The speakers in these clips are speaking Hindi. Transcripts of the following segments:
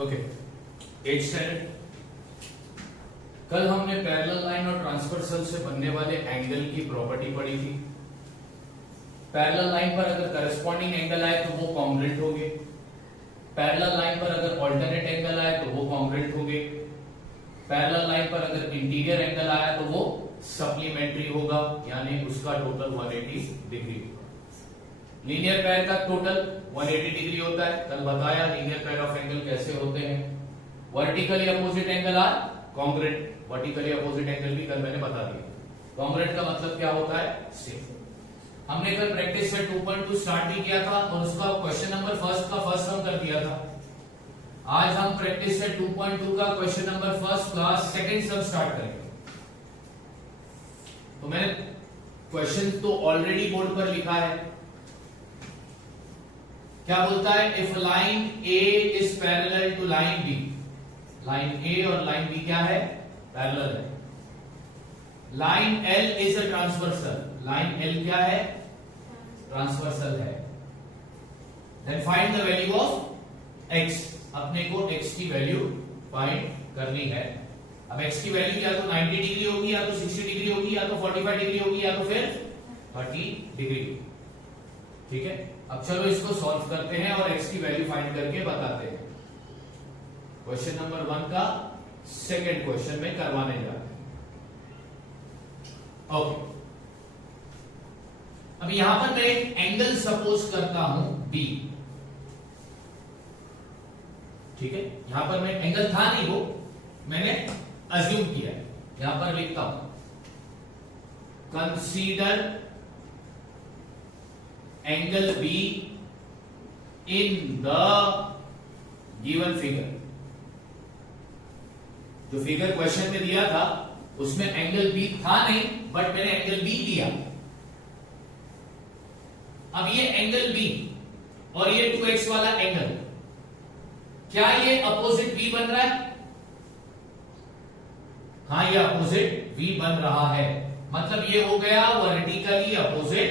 Okay, 8th standard. कल हमने पैरेलल लाइन और ट्रांसवर्सल से बनने वाले एंगल की प्रॉपर्टी पढ़ी थी। पैरेलल लाइन पर अगर करस्पॉन्डिंग एंगल आए तो वो कॉन्ग्रुएंट होंगे, पैरेलल लाइन पर अगर ऑल्टरनेट एंगल आए तो वो कॉन्ग्रुएंट होंगे, पैरेलल लाइन पर अगर इंटीरियर एंगल आया तो वो सप्लीमेंट्री होगा, यानी उसका टोटल 180 डिग्री। लीनियर पेयर का टोटल 180 डिग्री होता है। कल बताया लीनियर पेयर ऑफ एंगल कैसे होते हैं। Vertically opposite angle are congruent, vertically opposite angle भी कल मैंने बता दिया। कॉन्ग्रुएंट का मतलब क्या होता है? सेम। हमने कल प्रैक्टिस से 2.2 स्टार्ट भी किया था और उसका क्वेश्चन नंबर फर्स्ट का फर्स्ट हम कर दिया था। आज हम प्रैक्टिस से 2.2 का question number first class second सम स्टार्ट करेंगे। तो मैंने क्वेश्चन तो ऑलरेडी बोर्ड पर लिखा है। क्या बोलता है? If line A is parallel to line B, line A और लाइन बी क्या है? पैरेलल है। Line L is a transversal, line L क्या है? ट्रांसवर्सल है। Then find the value of X. अपने को एक्स की वैल्यू फाइंड करनी है। अब एक्स की वैल्यू या तो 90 डिग्री होगी, या तो 60 डिग्री होगी, या तो 45 डिग्री होगी, या तो फिर 30 डिग्री। ठीक है, अब चलो इसको सॉल्व करते हैं और एक्स की वैल्यू फाइंड करके बताते हैं। क्वेश्चन नंबर 1 का सेकंड क्वेश्चन में करवाने जा रहे हैं। ओके, अब यहां पर मैं एक एंगल सपोज करता हूं बी। ठीक है, यहां पर मैं एंगल था नहीं, वो मैंने अज्यूम किया है। यहां पर लिखता हूं consider angle be in the given figure. जो फिगर क्वेश्चन में दिया था उसमें एंगल बी था नहीं, बट मैंने एंगल बी दिया। अब ये एंगल बी और ये 2x वाला एंगल, क्या ये अपोजिट v बन रहा है? हाँ, ये अपोजिट v बन रहा है। मतलब ये हो गया वर्टिकली अपोजिट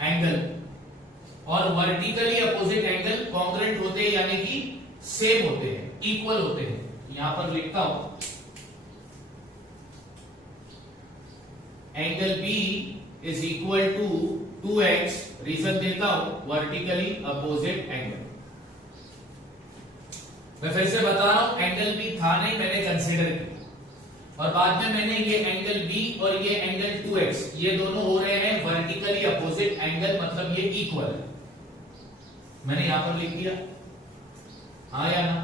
एंगल, और वर्टिकली अपोजिट एंगल कॉन्ग्रुएंट होते हैं, यानी कि सेम होते हैं, इक्वल होते हैं। यहां पर लिखता हूं angle B is equal to 2x। Reason देता हूं, वर्टिकली अपोजिट एंगल। मैं फिर से बता रहा हूं, एंगल बी था नहीं, मैंने कंसीडर किया, और बाद में मैंने ये एंगल बी और ये एंगल 2x, ये दोनों हो रहे हैं वर्टिकली अपोजिट एंगल, मतलब ये इक्वल है। मैंने यहां पर लिख दिया, हाँ या ना?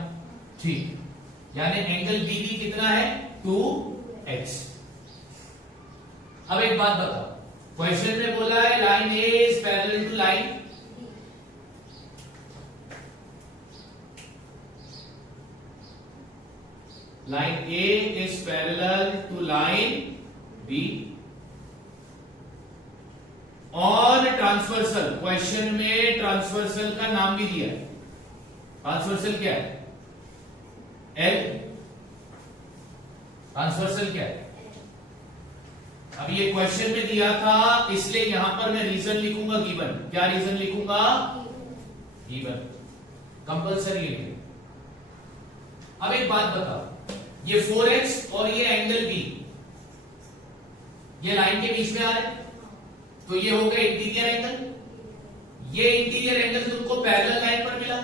ठीक, यानी एंगल बी भी कितना है? 2x। अब एक बात बताओ, क्वेश्चन में बोला है line A is parallel to line, line A is parallel to line B और ट्रांसवर्सल। क्वेश्चन में ट्रांसवर्सल का नाम भी दिया है। ट्रांसवर्सल क्या है? एल। ट्रांसवर्सल क्या है? अब ये क्वेश्चन में दिया था, इसलिए यहां पर मैं रीजन लिखूंगा गिवन। क्या रीजन लिखूंगा? गिवन। कंपल्सरी है। अब एक बात बताओ, ये 4x और ये एंगल बी, ये लाइन के बीच में आ रहे हैं, तो ये हो गया इंटीरियर एंगल। ये इंटीरियर एंगल तुमको पैरेलल लाइन पर मिला,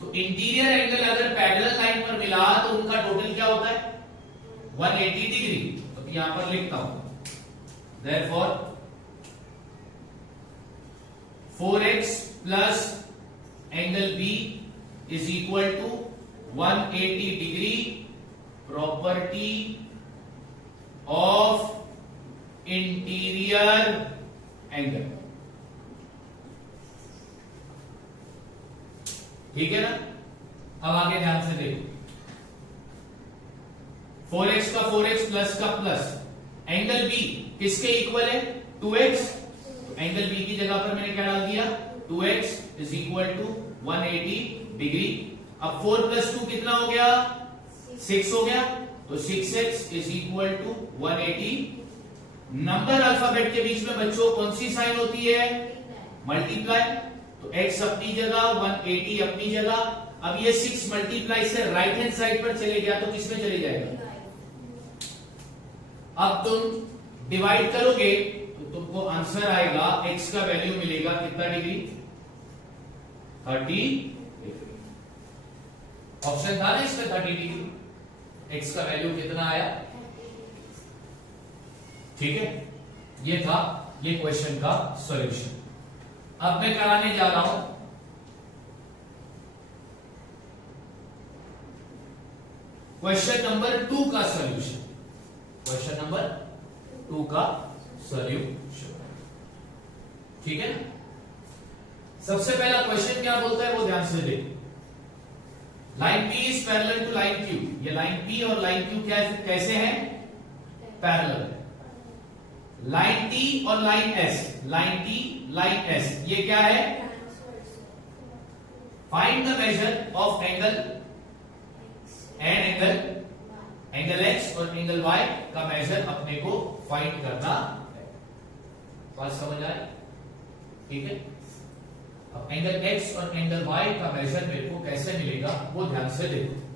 तो इंटीरियर एंगल अगर पैरेलल लाइन पर मिला तो उनका टोटल क्या होता है? 180 डिग्री। तो यहां पर लिखता हूं therefore 4x plus angle B is equal to 180 degree property of interior angle। ठीक है ना? अब आगे ध्यान से देखो, 4x का 4x प्लस का प्लस, एंगल बी किसके इक्वल है? 2x। तो एंगल बी की जगह पर मैंने क्या डाल दिया? 2x is equal to 180 degree. अब 4 प्लस 2 कितना हो गया? 6 हो गया, तो 6x is equal to 180। Number alphabet के बीच में बच्चों कौन सी साइन होती है? मल्टीप्लाई। तो x अपनी जगह, 180 अपनी जगह, अब ये 6 मल्टीप्लाई से राइट हैंड साइड पर चले गया तो किसमें चले जाएगा? अब तुम डिवाइड करोगे तो तुमको आंसर आएगा, x का वैल्यू मिलेगा कितना डिग्री? 30 डिग्री। ऑप्शन था ना इसमें 30 डिग्री। x का वैल्यू कितना आया? ठीक है, ये था ये क्वेश्चन का सॉल्यूशन। अब मैं कराने जा रहा हूं क्वेश्चन नंबर 2 का सॉल्यूशन। क्वेश्चन नंबर 2 का सॉल्यूशन, ठीक है ना। सबसे पहला क्वेश्चन क्या बोलता है वो ध्यान से देख। Line P is parallel to line Q। ये लाइन P और लाइन Q क्या कैसे हैं? पैरेलल। लाइन T और line S, line T line S ये क्या है? Find the measure of angle angle x और एंगल y का मेजर अपने को फाइंड करना है। बात समझ आए? ठीक है। अब एंगल x और एंगल y का मेजर मेरे को कैसे मिलेगा वो ध्यान से देखो।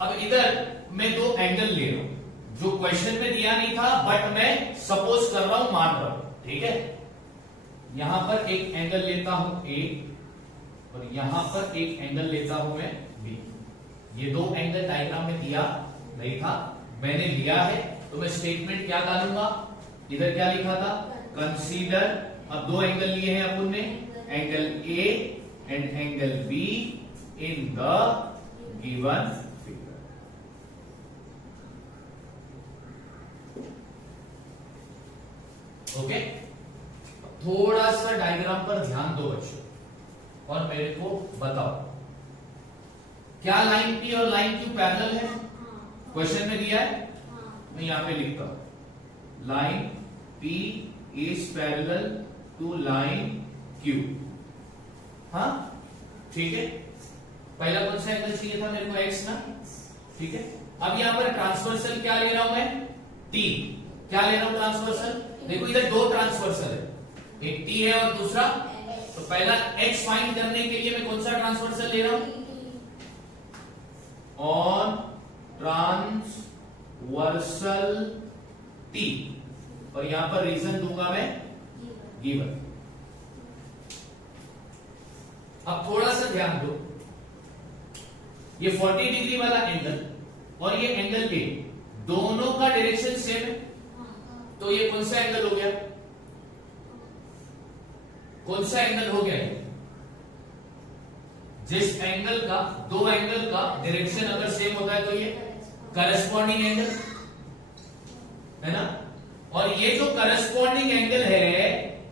अब इधर मैं दो एंगल ले रहा हूं जो क्वेश्चन में दिया नहीं था, बट मैं सपोज कर रहा हूं, मान रहा हूं, ठीक है। यहां पर एक एंगल लेता हूं A और यहां पर एक एंगल लेता हूं मैं B। ये दो एंगल डायग्राम में दिया नहीं था, मैंने लिया है, तो मैं स्टेटमेंट क्या डालूंगा? इधर क्या लिखा था? कंसीडर। अब दो एंगल लिए हैं अपन ने, angle A and angle B in the given. Okay, थोड़ा सा डायग्राम पर ध्यान दो बच्चों और मेरे को बताओ, क्या लाइन P और लाइन Q पैरेलल है? क्वेश्चन में दिया है, मैं यहां पे लिखता हूं line P is parallel to line Q। हाँ ठीक है, पहला कौन सा एंगल चाहिए था मेरे को? x ना, ठीक है। अब यहां पर ट्रांसवर्सल क्या ले रहा हूं मैं? T। क्या ले रहा हूं ट्रांसवर्सल? देखो इधर दो ट्रांसवर्सल है, एक T है और दूसरा, तो पहला x फाइंड करने के लिए मैं कौन सा ट्रांसवर्सल ले रहा हूं? ऑन ट्रांसवर्सल T, और यहां पर रीजन दूंगा मैं गिवन। अब थोड़ा सा ध्यान दो, ये 40 डिग्री वाला एंगल और ये एंगल A, दोनों का डायरेक्शन सेम है, तो ये कौन सा एंगल हो गया? कौन सा एंगल हो गया? जिस एंगल का, दो एंगल का डायरेक्शन अगर सेम होता है तो ये करस्पॉन्डिंग एंगल है ना। और ये जो करस्पॉन्डिंग एंगल है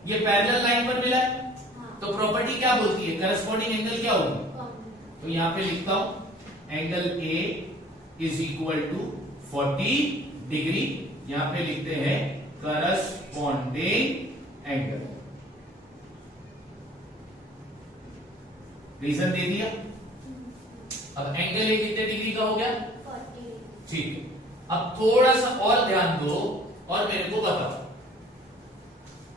ये पैरेलल लाइन पर मिला है, तो प्रॉपर्टी क्या बोलती है? करस्पॉन्डिंग एंगल क्या होगी? तो यहां पे लिखता हूं angle A is equal to 40 degree, यहां पे लिखते हैं करस्पॉन्डिंग एंगल। रीजन दे दिया। अब एंगल A कितने डिग्री का हो गया? 40। ठीक है, अब थोड़ा सा और ध्यान दो और मेरे को बताओ,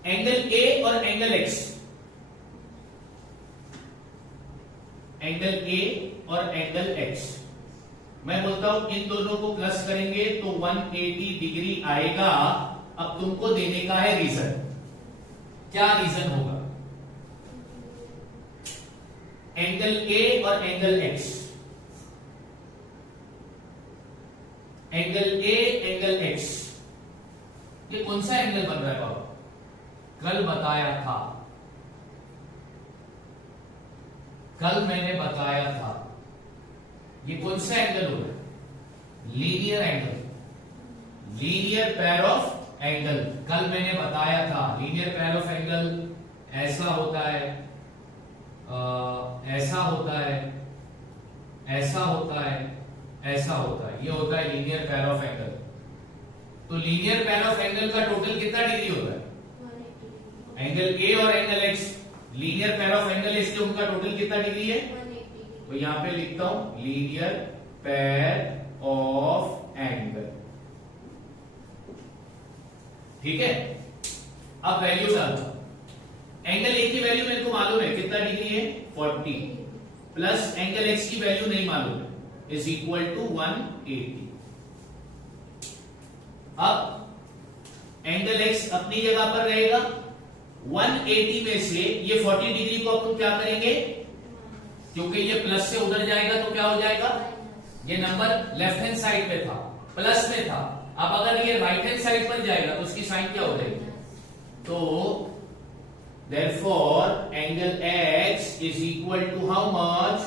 एंगल A और एंगल X, एंगल A और एंगल X, मैं बोलता हूं इन दोनों को प्लस करेंगे तो 180 डिग्री आएगा। अब तुमको देने का है रीजन, क्या रीजन होगा? एंगल A और angle X, angle A angle X, ये कौन सा एंगल बन रहा है बाबा? कल बताया था, कल मैंने बताया था, ये कौन सा एंगल होगा? Linear angle, linear pair of angle. कल मैंने बताया था लीनियर पेयर ऑफ एंगल ऐसा होता है, ऐसा होता है, ऐसा होता है, ऐसा होता है, ये होता है लीनियर पेयर ऑफ एंगल। तो लीनियर पेयर ऑफ एंगल का टोटल कितना डिग्री होता है? 180 एंगल ए और angle x, linear pair of angle इसलिए उनका टोटल कितना डिग्री है? 180 तो यहां पे लिखता हूं लीनियर पेयर ऑफ एंगल। ठीक है, अब वैल्यू डालता हूं। एंगल ए की वैल्यू मेरे को मालूम है कितना डिग्री है? 40 प्लस एंगल एक्स की वैल्यू नहीं मालूम है, इज इक्वल टू 180। अब एंगल एक्स अपनी जगह पर रहेगा, 180 में से ये 40 डिग्री को अपन क्या करेंगे? क्योंकि ये प्लस से उधर जाएगा तो क्या हो जाएगा? ये नंबर लेफ्ट हैंड साइड पे था, प्लस में था, अब अगर ये राइट हैंड साइड पर जाएगा तो उसकी साइन क्या हो जाएगी? तो therefore angle x is equal to how much?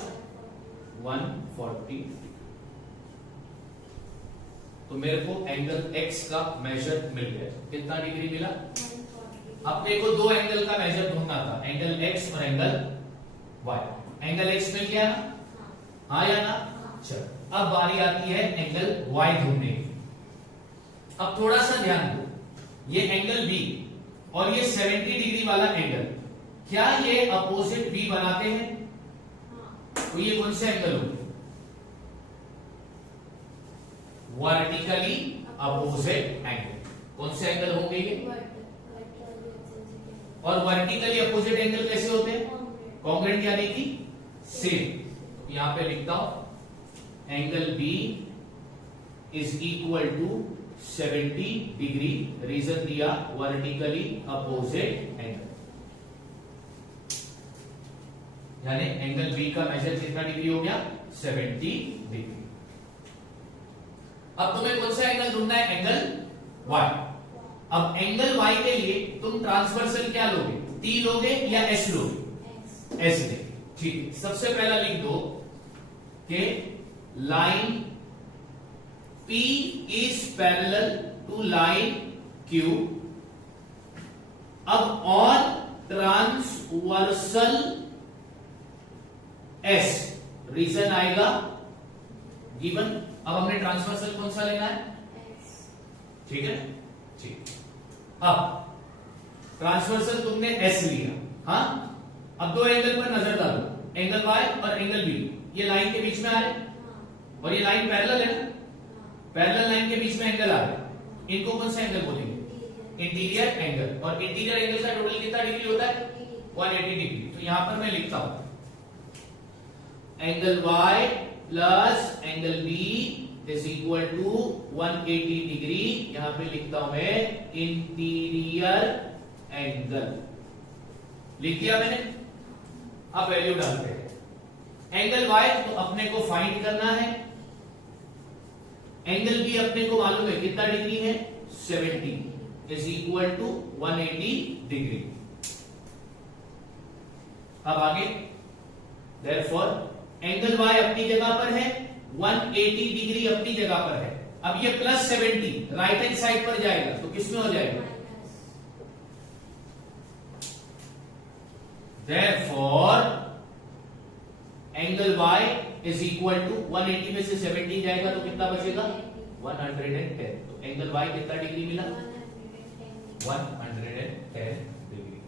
140। तो मेरे को एंगल x का मेजर मिल गया। कितना डिग्री मिला? 140। अपने को दो एंगल का मेजर ढूंढना था, एंगल x और एंगल y। एंगल x मिल गया ना? हाँ या ना? चल, अब बारी आती है एंगल y ढूंढने की। अब थोड़ा सा ध्यान दो, ये एंगल b और ये 70 डिग्री वाला एंगल, क्या ये अपोजिट b बनाते हैं? तो ये कौन से एंगल होंगे? Vertically opposite angle. कौन से एंगल होंगे ये? और वर्टिकली अपोजिट एंगल कैसे होते हैं? कॉन्ग्रुएंट यानी कि सेम। तो यहां पे लिखता हूं angle b is equal to 70 degree, reason दिया वर्टिकली अपोजिट एंगल, यानी एंगल बी का मेजर कितना डिग्री हो गया? 70 डिग्री। अब तुम्हें कौन सा एंगल ढूंढना है? Angle y। अब एंगल y के लिए तुम ट्रांसवर्सल क्या लोगे? t लोगे या s लोगे? s लेंगे। ठीक है, सबसे पहला लिख दो कि line P is parallel to line Q। अब on transversal S, रीजन आएगा गिवन। अब हमने ट्रांसवर्सल कौन सा लेना है? ठीक है, ठीक। अब ट्रांसवर्सल तुमने S लिया, हाँ। अब दो एंगल पर नजर डालो, एंगल Y और एंगल B, ये लाइन के बीच में आ रहे और ये लाइन पैरेलल है ना? पैरेलल लाइन के बीच में एंगल आ रहा है, इनको कौन सा एंगल बोलेंगे? Interior angle. और इंटीरियर एंगल का टोटल कितना डिग्री होता है? 180 डिग्री। तो यहां पर मैं लिखता हूं angle y plus angle b is equal to 180 degree. यहां पे लिखता हूं मैं इंटीरियर एंगल, लिख दिया मैंने। अब वैल्यू डालते हैं। एंगल y तो अपने को फाइंड करना है, एंगल बी अपने को मालूम है कितना डिग्री है? 70 इज इक्वल टू 180 डिग्री। अब आगे, therefore एंगल y अपनी जगह पर है, 180 डिग्री अपनी जगह पर है। अब ये प्लस 70 राइट हैंड साइड पर जाएगा तो किसमें हो जाएगा? therefore angle y is equal to 180 में से 70 जाएगा तो कितना बचेगा? 110। तो एंगल y कितना डिग्री मिला? 110 डिग्री।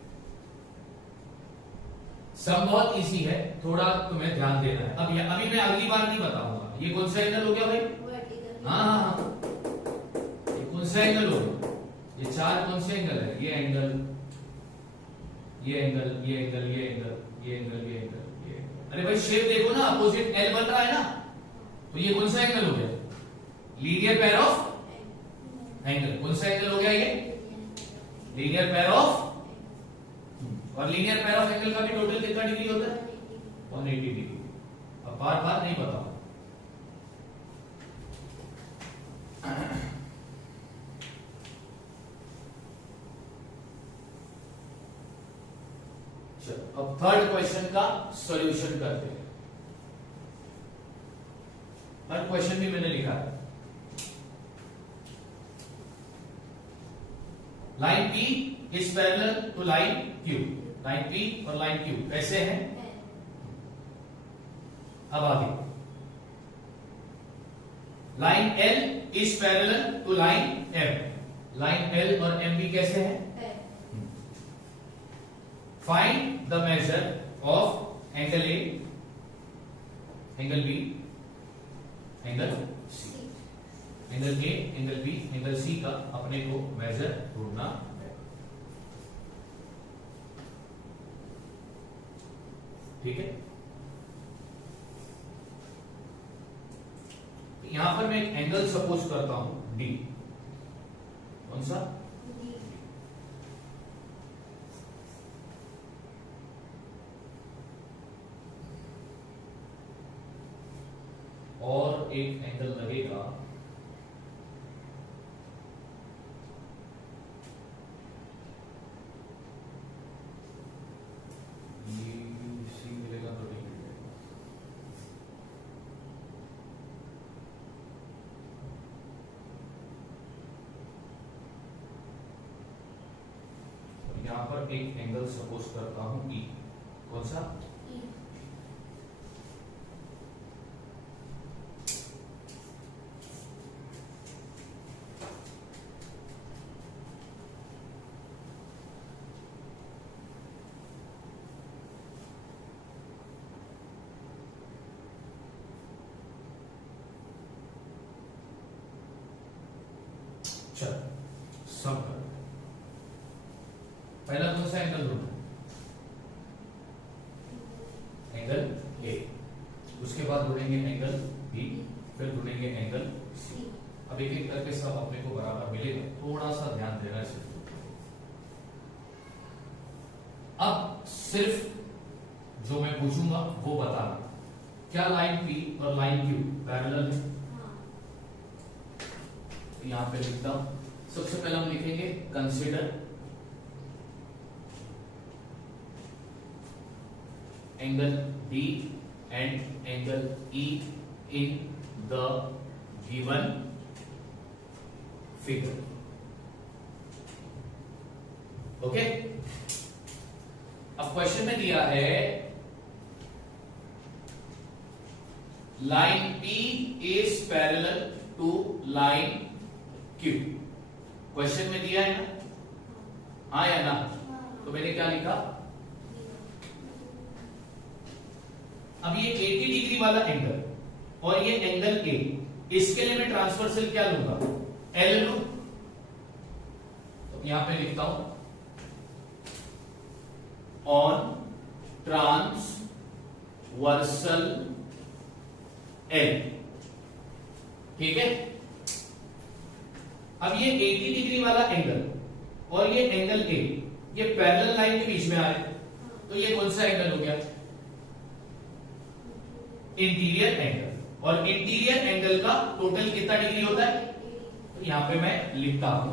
सब बहुत इजी है, थोड़ा तुम्हें ध्यान देना है। अभी मैं अगली बार नहीं बताऊंगा। ये कौन सा एंगल हो गया भाई? हाँ, ये कौन सा एंगल हो गया? ये चार कौन से एंगल है? ये एंगल, ये एंगल, ये एंगल, ये एंगल, ये एंगल, ये एंगल। अरे भाई शेप देखो ना, अपोजिट एल बन रहा है ना, तो ये कौन सा एंगल हो गया? Linear pair of angle. कौन सा एंगल हो गया ये? Linear pair of. और लीनियर पेयर ऑफ एंगल का भी टोटल कितना डिग्री होता है? 180 डिग्री। अब बार बार नहीं बताओ। चलो अब थर्ड क्वेश्चन का सॉल्यूशन करते हैं। थर्ड क्वेश्चन भी मैंने लिखा है। Line P is parallel to line Q। Line P और लाइन Q कैसे हैं? अब आगे line L is parallel to line M. Line L और एम भी कैसे है? Find the measure of angle A, angle B, angle C. Angle A, angle B, angle C का अपने को मेजर ढूंढना है। ठीक है, यहां पर मैं एक एंगल सपोज करता हूं डी। कौन सा? और एक एंगल लगेगा सी मिलेगा तो ठीक है। यहां पर एक एंगल सपोज करता हूं ई। कौन सा? चल सब कर। पहला कौन सा एंगल ढूंढना? Angle A. उसके बाद ढूंढेंगे एंगल बी, फिर ढूंढेंगे एंगल सी। अब एक एक करके सब अपने को बराबर मिलेगा, थोड़ा सा ध्यान देना है सिर्फ। अब सिर्फ जो मैं पूछूंगा वो बताना, क्या लाइन पी और लाइन क्यू पैरेलल है? यहां पे लिखता हूं। सबसे पहले हम लिखेंगे consider angle D and angle E in the given figure. Okay, अब क्वेश्चन में दिया है line P is parallel to line Q. Question में दिया है ना, हाँ या ना? तो मैंने क्या लिखा? अब ये 80 डिग्री वाला एंगल और ये एंगल ए, इसके लिए मैं ट्रांसवर्सल क्या लूंगा? एल लूं। तो यहां पे लिखता हूं ऑन ट्रांसवर्सल एल। ठीक है, अब ये 80 डिग्री वाला एंगल और ये एंगल ए, ये पैरेलल लाइन के बीच में आ रहे, तो ये कौन सा एंगल हो गया? Interior angle. और इंटीरियर एंगल का टोटल कितना डिग्री होता है? तो यहां पे मैं लिखता हूं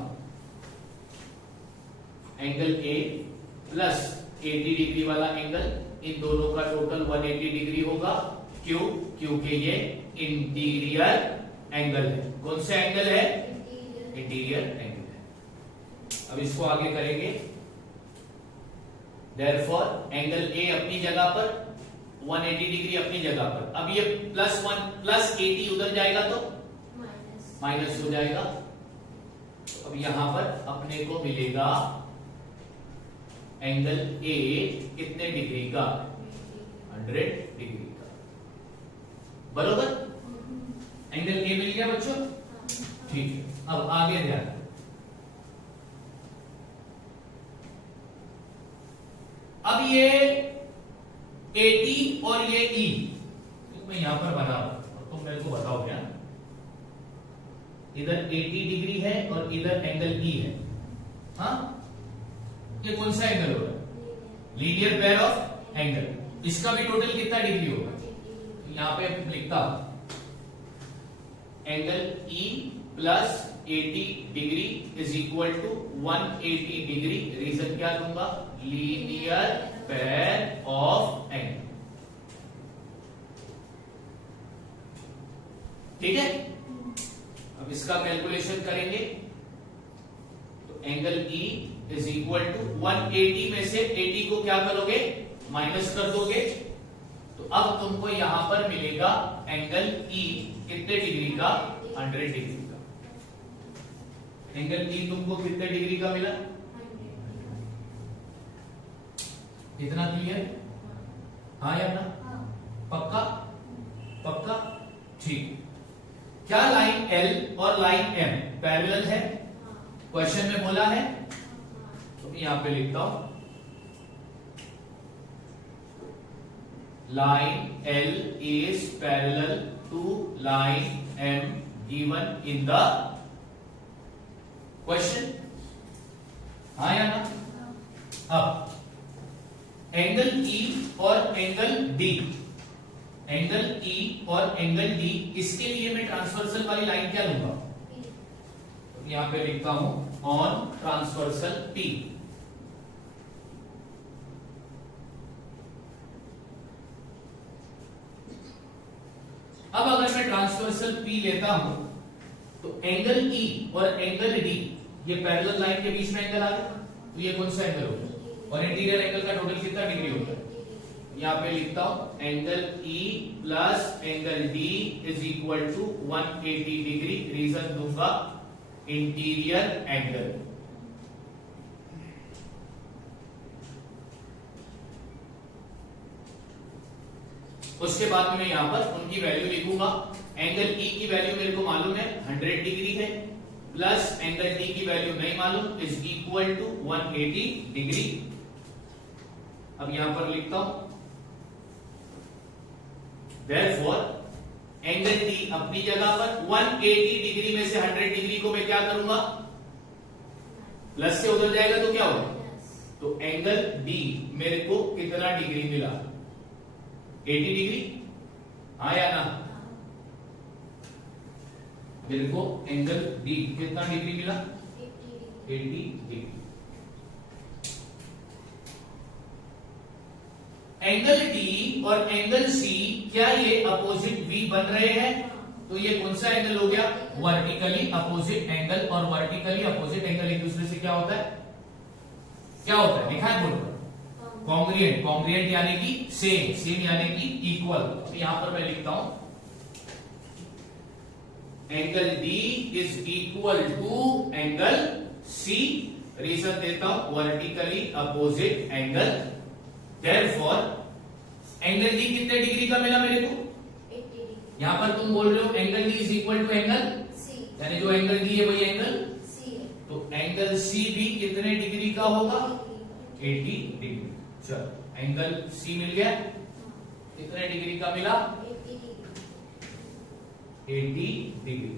एंगल ए प्लस 80 डिग्री वाला एंगल, इन दोनों का टोटल 180 डिग्री होगा। क्यों? क्योंकि ये इंटीरियर एंगल है। कौन सा एंगल है? इंटीरियर एंगल है। अब इसको आगे करेंगे। देयरफॉर एंगल ए अपनी जगह पर, 180 डिग्री अपनी जगह पर। अब ये प्लस 80 उधर जाएगा तो माइनस हो जाएगा। तो अब यहां पर अपने को मिलेगा एंगल ए कितने डिग्री का? 100 डिग्री का। बरोबर? एंगल ए मिल गया बच्चों? ठीक है, अब आगे ध्यान। अब ये 80 और ये E मैं यहां पर बना रहा हूं, तुम मेरे को बताओ क्या? इधर 80 डिग्री है और इधर एंगल E है। हाँ, ये कौन सा एंगल होगा? Linear pair of angle. इसका भी टोटल कितना डिग्री होगा? तो यहां पे लिखता हूं angle E plus 80 degree is equal to 180 degree. Reason क्या दूंगा? Linear pair of angle. ठीक है, अब इसका कैलकुलेशन करेंगे तो angle E is equal to 180 में से 80 को क्या करोगे? माइनस कर दोगे। तो अब तुमको यहां पर मिलेगा एंगल E कितने डिग्री का? 100 डिग्री का। एंगल ई तुमको कितने डिग्री का मिला? इतना क्लियर? हाँ या ना? पक्का? पक्का? ठीक। क्या लाइन एल और लाइन एम पैरेलल है? क्वेश्चन में बोला है, तो यहां पे लिखता हूं line L is parallel to line M given in the question. हाँ या ना? अब एंगल ई और एंगल डी, एंगल ई और एंगल डी, इसके लिए मैं ट्रांसवर्सल वाली लाइन क्या लूंगा? तो यहां पे लिखता हूं ऑन ट्रांसवर्सल पी। अब अगर मैं ट्रांसवर्सल पी लेता हूं तो एंगल ई और एंगल डी, ये पैरेलल लाइन के बीच में एंगल आ गया, तो ये कौन सा एंगल होगा? और इंटीरियर एंगल का टोटल कितना डिग्री होगा? यहां पे लिखता हूं angle E plus angle D is equal to 180 degree. Reason दूंगा इंटीरियर एंगल। उसके बाद में मैं यहां पर उनकी वैल्यू लिखूंगा। एंगल ई की वैल्यू मेरे को मालूम है 100 डिग्री है, प्लस एंगल डी की वैल्यू नहीं मालूम, इज इक्वल टू 180 डिग्री। अब यहां पर लिखता हूं Therefore, एंगल डी अपनी जगह पर 180 डिग्री में से 100 डिग्री को मैं क्या करूंगा? प्लस से उधर जाएगा तो क्या होगा? तो एंगल डी मेरे को कितना डिग्री मिला? 80 डिग्री। हाँ या ना? मेरे को एंगल डी कितना डिग्री मिला? 80 डिग्री। एंगल डी और एंगल सी, क्या ये अपोजिट वी बन रहे हैं? तो ये कौन सा एंगल हो गया? Vertically opposite angle. और वर्टिकली अपोजिट एंगल एक दूसरे से क्या होता है? क्या होता है? लिखा है बोर्ड पर, कॉन्ग्रुएंट। कॉन्ग्रुएंट यानी कि सेम, सेम यानी कि इक्वल। तो यहां पर मैं लिखता हूं angle D is equal to angle C. Reason देता हूं vertically opposite angle. Therefore, angle D कितने डिग्री का मिला मेरे को? 80 डिग्री। यहां पर तुम बोल रहे हो angle D is equal to angle C, यानी जो एंगल डी है वही एंगल सी है। तो एंगल सी भी कितने डिग्री का होगा? 80 डिग्री। चलो एंगल सी मिल गया। कितने डिग्री का मिला? 80 डिग्री। 80 डिग्री।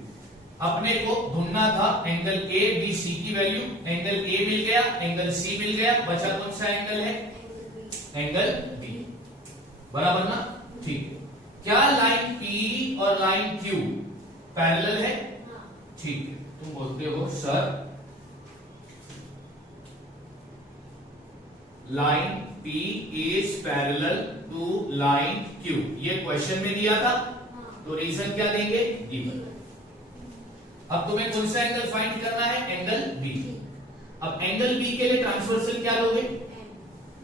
अपने को ढूंढना था एंगल ए बी सी की वैल्यू। एंगल ए मिल गया, एंगल सी मिल गया, बचा कौन सा एंगल है? Angle B. बराबर ना? ठीक। क्या लाइन पी और लाइन क्यू पैरेलल है? ठीक है। तुम बोलते हो sir line P is parallel to line Q, ये क्वेश्चन में दिया था, तो रीजन क्या देंगे? गिवन। अब तुम्हें कौन सा एंगल फाइंड करना है? Angle B. अब एंगल बी के लिए ट्रांसवर्सल क्या लोगे?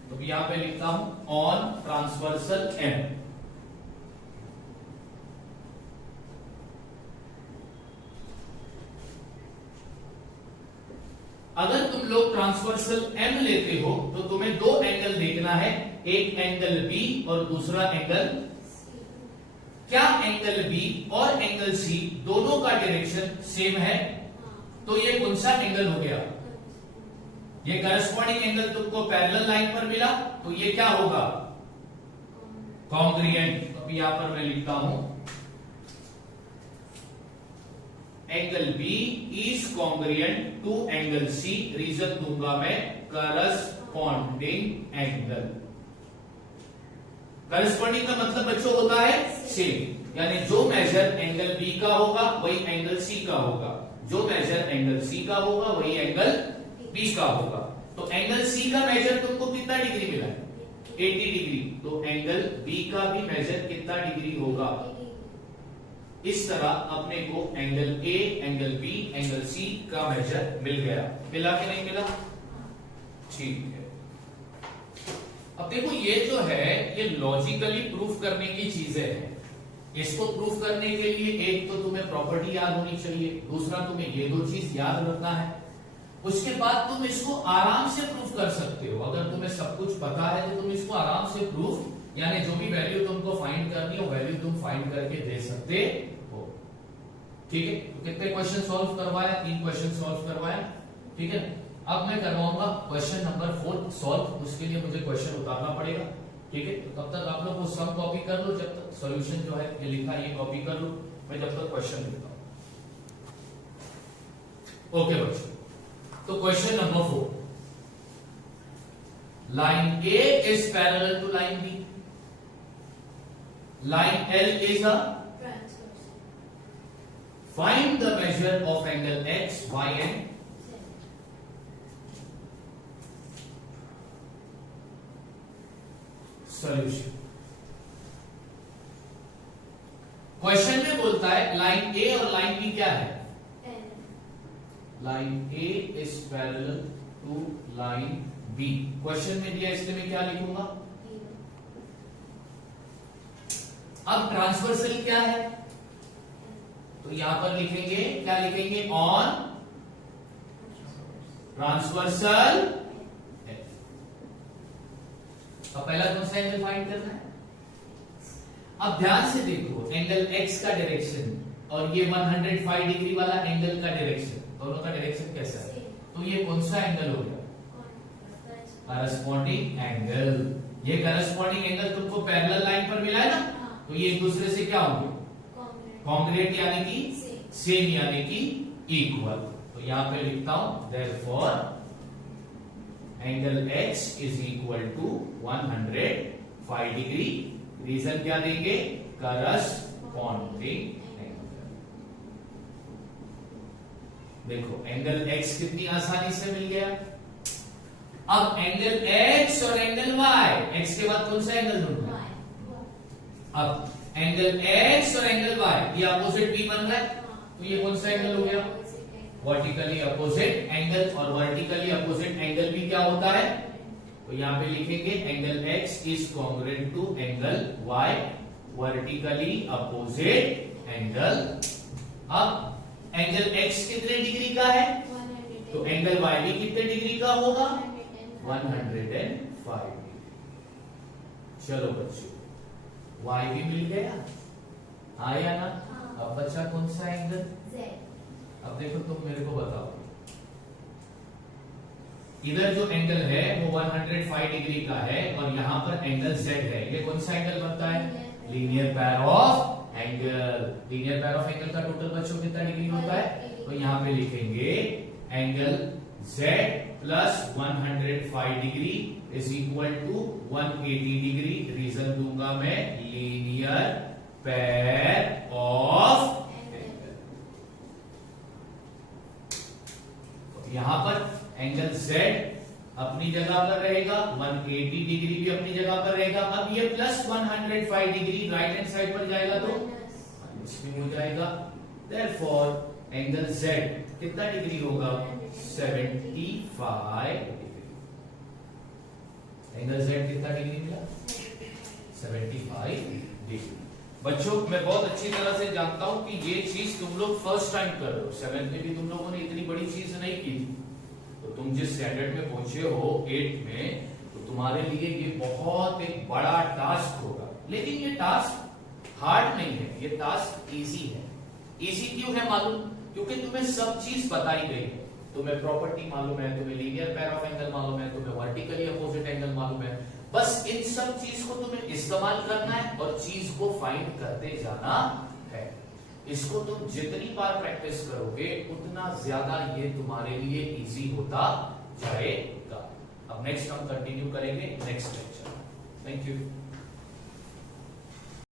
तो यहां पे लिखता हूं ऑन ट्रांसवर्सल एम। अगर तुम लोग ट्रांसवर्सल एम लेते हो तो तुम्हें दो एंगल देखना है, एक एंगल बी और दूसरा एंगल। क्या एंगल बी और एंगल सी दोनों का डायरेक्शन सेम है? तो ये कौन सा एंगल हो गया? ये करस्पॉन्डिंग एंगल तुमको पैरेलल लाइन पर मिला, तो ये क्या होगा? कॉन्ग्रुएंट। तो यहां पर मैं लिखता हूं angle B is congruent to angle C. Reason दूंगा मैं करस्पॉन्डिंग एंगल। करस्पॉन्डिंग का मतलब बच्चों होता है सेम, यानी जो मेजर एंगल बी का होगा वही एंगल सी का होगा, जो मेजर एंगल सी का होगा वही एंगल बी का होगा। तो एंगल सी का मेजर तुमको कितना डिग्री मिला है? 80 डिग्री। तो एंगल बी का भी मेजर कितना डिग्री होगा? इस तरह अपने को angle A, angle B, angle C का मेजर मिल गया। मिला कि नहीं मिला? ठीक है। अब देखो ये जो है ये लॉजिकली प्रूफ करने की चीजें हैं। इसको प्रूफ करने के लिए एक तो तुम्हें प्रॉपर्टी याद होनी चाहिए, दूसरा तुम्हें ये दो चीज याद रखना है। उसके बाद तुम इसको आराम से प्रूफ कर सकते हो। अगर तुम्हें सब कुछ पता है तो तुम इसको आराम से प्रूफ, यानी जो भी वैल्यू तुमको फाइंड करनी है वो वैल्यू तुम फाइंड करके दे सकते हो। ठीक है, तो कितने क्वेश्चन सॉल्व करवाया? 3 क्वेश्चन सॉल्व करवाया। ठीक है, अब मैं करवाऊंगा क्वेश्चन नंबर 4 सॉल्व। उसके लिए मुझे क्वेश्चन उतारना पड़ेगा। ठीक है, तो तब तक आप लोग वो सम कॉपी कर लो, जब तक सॉल्यूशन जो है ये लिखा है ये कॉपी कर लो, मैं जब तक क्वेश्चन लिखता हूं। ओके बच्चों, तो question number 4, line A is parallel to line B, line L is a, Transverse. Find the measure of angle X, Y and solution. Question में बोलता है लाइन A और लाइन B क्या है? Line A is parallel to line B। Question में दिया, इसलिए मैं क्या लिखूंगा? अब ट्रांसवर्सल क्या है? तो यहां पर लिखेंगे, क्या लिखेंगे? On transversal. अब पहला कौन सा एंगल फाइंड करना है? अब ध्यान से देखो, एंगल x का डायरेक्शन और ये 105 डिग्री वाला एंगल का डायरेक्शन, दोनों का डायरेक्शन कैसा है? तो ये कौन सा एंगल हो गया? Corresponding angle. ये करस्पॉन्डिंग एंगल तुमको पैरेलल लाइन पर मिला है ना, तो ये एक दूसरे से क्या होंगे? कॉन्ग्रुएंट, यानी कि सेम, यानी कि इक्वल। तो यहां पे लिखता हूं therefore angle x is equal to 105 degree. Reason क्या देंगे? Corresponding angle. देखो एंगल x कितनी आसानी से मिल गया। अब एंगल x और एंगल y, x के बाद कौन सा एंगल ढूंढना है? अब एंगल x और एंगल y ये अपोजिट भी बन रहा है, तो ये कौन सा एंगल हो गया? Vertically opposite angle. और वर्टिकली अपोजिट एंगल भी क्या होता है? तो यहां पे लिखेंगे angle x is congruent to angle y, vertically opposite angle. अब एंगल x कितने डिग्री का है? तो एंगल y भी कितने डिग्री का होगा? 105 डिग्री। चलो बच्चों, y भी मिल गया, आया ना? अब बचा कौन सा एंगल? अब देखो तुम मेरे को बताओ, इधर जो एंगल है वो 105 डिग्री का है और यहां पर एंगल z है। ये कौन सा एंगल बनता है? Linear pair of angle. Linear pair of angle का टोटल बच्चों कितना डिग्री होता है? तो यहां पे लिखेंगे angle z plus 105 degree is equal to 180 degree. Reason दूंगा मैं लीनियर पेयर ऑफ। यहां पर एंगल z अपनी जगह पर रहेगा, 180 डिग्री भी अपनी जगह पर रहेगा। अब ये plus 105 degree right hand side पर जाएगा तो माइनस में हो जाएगा। देयरफॉर एंगल z कितना डिग्री होगा? 75 डिग्री। एंगल z कितना डिग्री मिला? 75 डिग्री। बच्चों मैं बहुत अच्छी तरह से जानता हूं कि ये चीज तुम लोग फर्स्ट टाइम कर रहे हो। 7th में भी तुम लोगों ने इतनी बड़ी चीज नहीं की थी, तो तुम जिस स्टैंडर्ड में पहुंचे हो 8th में, तो तुम्हारे लिए ये बहुत एक बड़ा टास्क होगा। लेकिन ये टास्क हार्ड नहीं है, ये टास्क इजी है। इजी क्यों है मालूम? क्योंकि तुम्हें सब चीज बताई गई है। तुम्हें प्रॉपर्टी मालूम है, तुम्हें लीनियर पेयर ऑफ एंगल मालूम है, तुम्हें वर्टिकली अपोजिट एंगल मालूम है। बस इन सब चीज को तुम्हें इस्तेमाल करना है और चीज को फाइंड करते जाना है। इसको तुम जितनी बार प्रैक्टिस करोगे उतना ज्यादा ये तुम्हारे लिए इजी होता जाएगा। अब नेक्स्ट हम कंटिन्यू करेंगे नेक्स्ट लेक्चर। Thank you.